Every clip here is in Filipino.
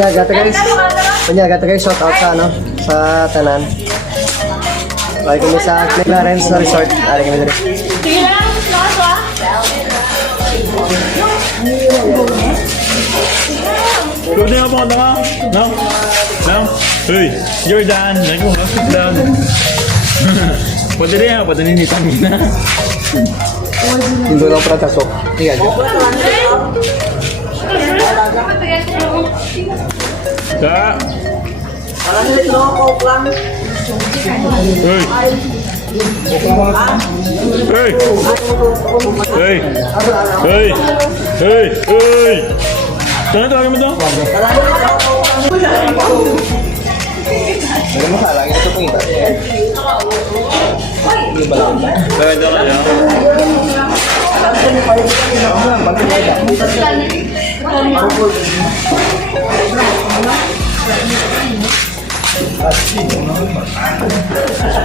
Gata guys, shout out sa ano, sa tanan. Okay kami sa Clarence Resort. Ari kami dito. Sige lang, lakas ah. Pwede nga po ka? No? No? Uy, Jordan, naku, sit down. Pwede rin nga, pwede ninitan mo na. Hindi lang para tasok. Tingnan. Sa? Uy! Uy! Uy! Uy! Uy! Uy! Saan tawagin mo to? Ano mo sa lagi ito pong iba? Pwede ka na.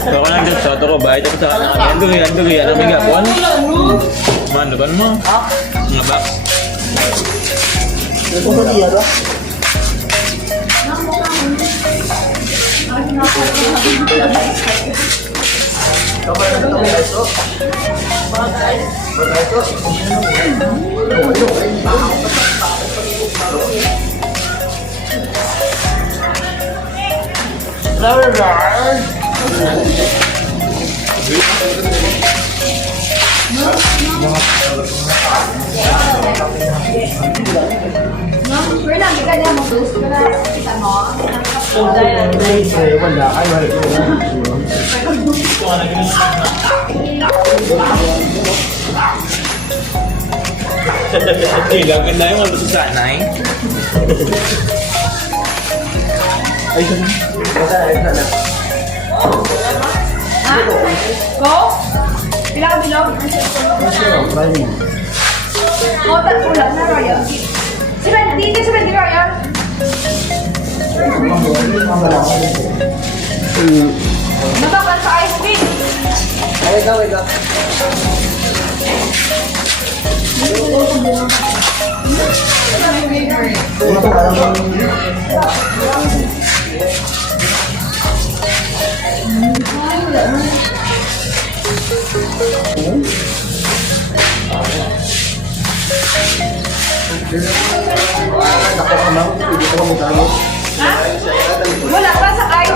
Kalau nak kita satu kau baik tapi tak nak yang tu ada mega pun. Mana kan mo? Ngabak. Ito ba diya ba? Gila kan dah yang untuk susah naik. Go? Pila ka bilog? O, tag-ulang na, Royal. Si Randy Royal. Nagkakan sa ice cream. Wait up. Ha? Wala pa sa ice.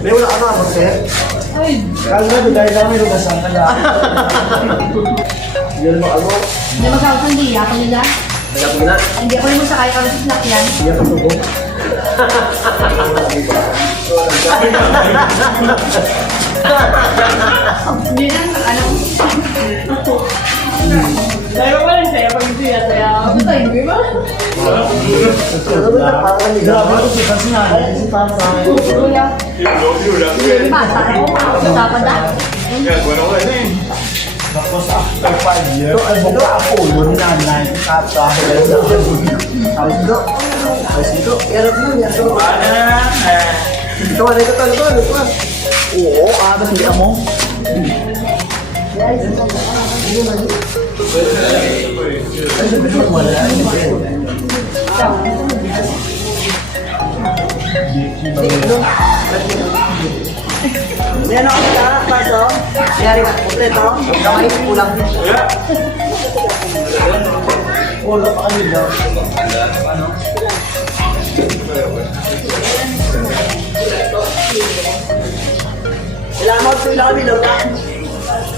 May wala ano ako sir? Kaya na dahil namin lugasan kaya. Yan mo ano? Hindi magkakot ng diya ko nila. Kaya po na. Hindi ako rin sakay ka sa sinakyan. Yan ka tubo. Hindi na, ano. Dahil ko rin sa'yo pag hindi na sa'yo. Ako tayo, di ba? Grabe ko si Kasina. Si Papa. Kuya. Bata ako, dapat na. Tapos after 5 years, ay buka ako, yun na, kata. Tapos ito, erap mo niya. Ito, ito. Oo, abas hindi mo. Yan ako sa paso. Yari ka, kompleto. Kamay, kulang. Wala pa kami daw. Ano? Ilang mo sila kami daw na?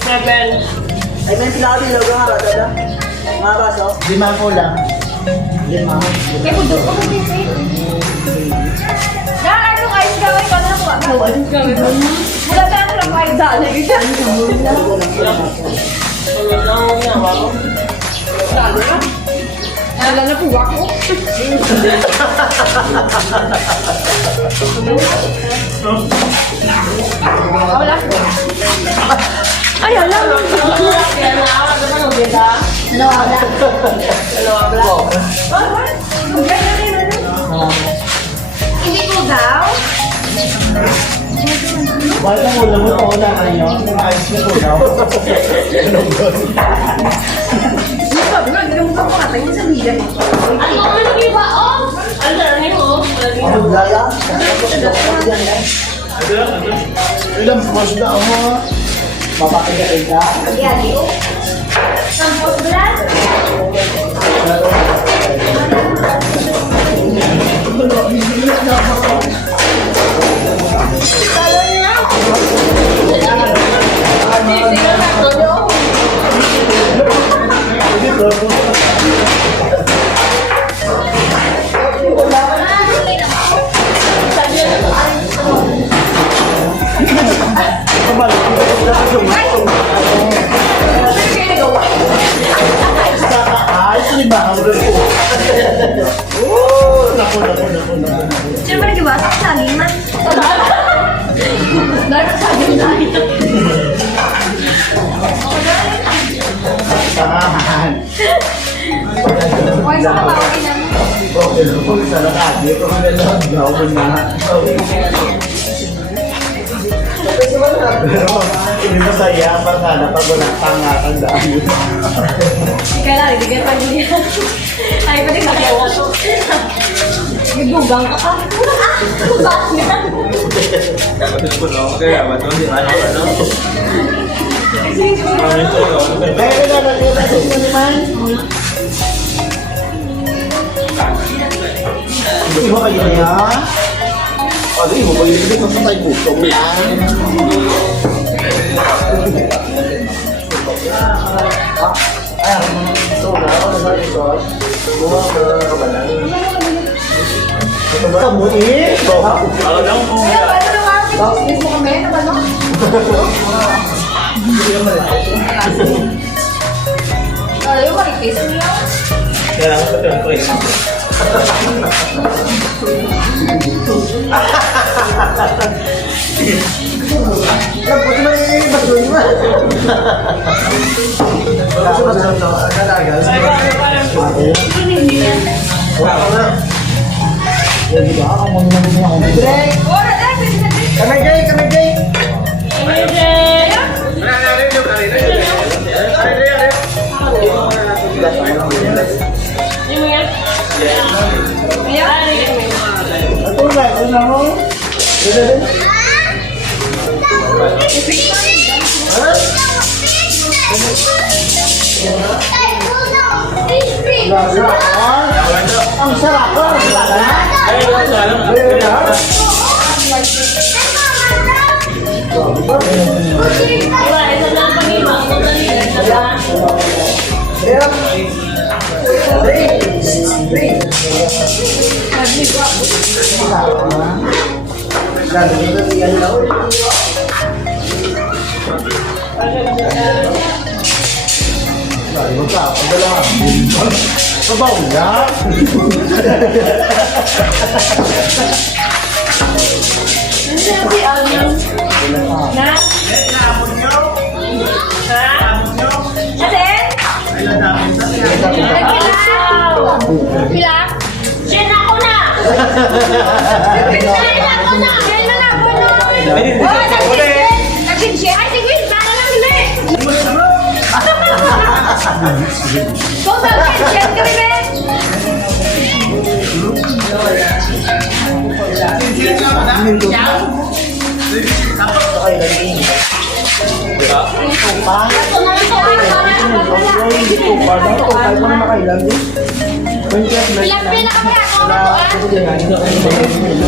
7. Ay, may sila kami daw nga ba? Mga baso? 5 ko lang. 5. Kaya po doon ko kasi. Dahil ano ice gawin ka na po. Ice gawin ka na. Mula ka lang lang ice dali. Nalala na po ako. Wala. Ay, alam. Hello, daw? Wala mo lang mo na kayo. Ayos na ko daw. Sabi nga, hindi mo pa makatay sa bilan. Ano ba? Oh! Ano? Ang lala. Ilang mas na ako. Mapakagain ka. Agyali. Sampos bulan? Ay, sini ba? Oh, naku. Siyempre nag-iba sa salingan. Dapat sabi na ito. Tangahan. Huwag sa kapawin namin. Okay, kung sa lakas, dito ka nila, gawin na. Pero, hindi masaya pa sana pag walang tangakan dahil. Kailangan, ibigay pa niya. Ay, pwede nakiyawa to. Nagugang ka pa. Bakit? Kaya na nakita mo naman. Hindi mo kayo na yan? Ano mo ba yung dito sa tayo butong yan? Ito na, ako na ito. Buha ka na kabalan. Kamu eh? Kaya, ano naman? Tapos mo kami, naman no? Yung marikis mo lang. Kaya ako sa ko eh. Dapat naman yung batuin mo. Break! Ora, dahil pwede na din. Kamay Jay! Ito na mo. Ang sarap ko. Sabaw na. Na? Alin? Bilang? Jen, ako na! Bilang kami ako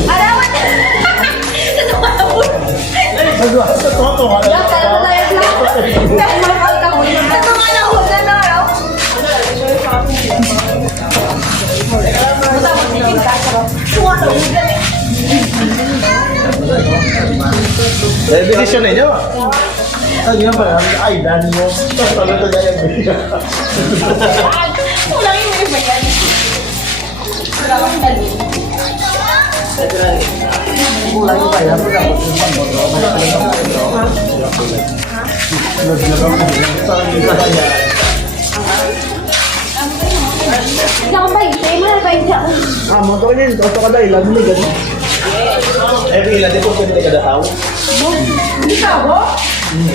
Arawan! Sa toto. Desisyon ninyo. Ay, yun pala. Ay, dani mo. Tapos talaga kaya bigyan. Kulang yung may bayan. Wala kang dali. Kulay ko kaya. Isang bay, tayo mo na bay dyan. Ah, mo to yun. Toto ka dahil. Lagi mo ganun. Eh, pila, di ko pwede ka daw. Hindi ka ako? Hindi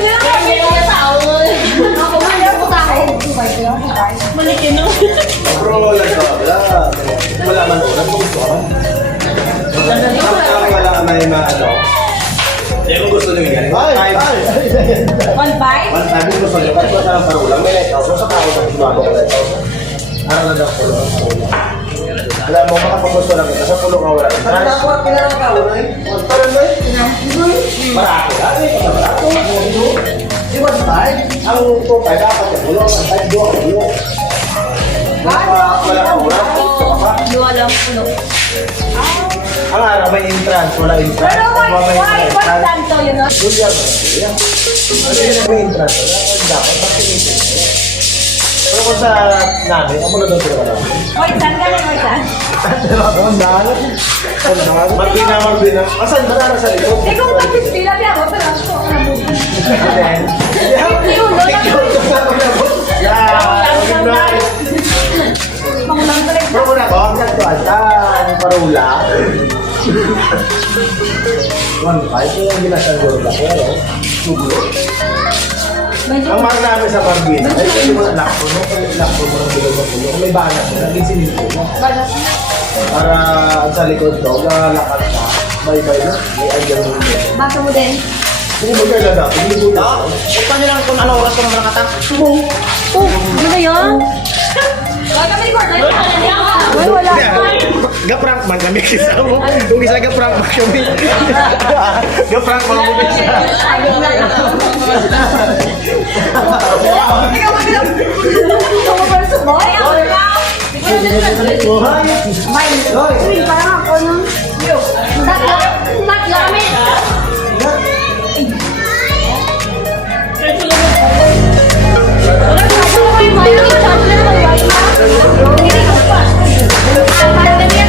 na. Kaya yung tao. Ako man yung putahe. Malikin no? Bro, wala ka. Wala man ko. Nagpugusto ka man. Wala ka may ano. Hindi mo gusto nyo yan. Ay! One bite? One time, yung gusto nyo. Kahit wala ka ng parulang, may light house. Sa tao sa pinuha ko light house. Araw na daw pulo. Alam mo, makapagusto lang kita. Sa pulo ka wala. Ano ako? Pinarang ka wala eh? Parang ba eh? Marako lang eh. Marako. Di ba tayo? Ang tupay dapat yung pulo. Ang tayo doon ang pulo. Wala ka wala. Wala puno. Ang araw may entrance. Wala entrance. Pero why tanto yun? Doon yan. Ano yun may entrance? Dapat makinipin. Pero kung sa namin, ako na doon sila ka White sand ka rin, white sand? Ang dalat. Martina, Martina. Asan ba na sa likod? Eh kung tapos pila niya ako, pero ako ang Then, Yun, lola ko. Pangulang ka rin. Bro, kuna ko, ang saktuan, ang parula. 1.5, yung ginasan ko rin ako, pero sugulo. Ang mahal namin sa Barbina, ay hindi mo lakpo, no? Lakpo mo ng bilog ng pulo. Kung may banak mo, naging sinilpo mo. Para sa likod daw, lalakad ka, bye-bye na, may idea mo mo. Basa mo din. Hindi mo kaya dati, hindi mo dati. Paano lang kung ano oras ko naman nakatang? Oh, ano na yan? Wala kami record. Ay, wala. Ga-prank man kami isa mo. Kung isa ga-prank man kami. Ga-prank man kami isa. Ayun na lang. Ikaw ba bilang? Ikaw ba bilang suboy? Uy, parang ako nung... Naglami. Wala ka sa mga yung bayan. Sabi na naman bayan na. Hindi ka pa. Parang ganyan.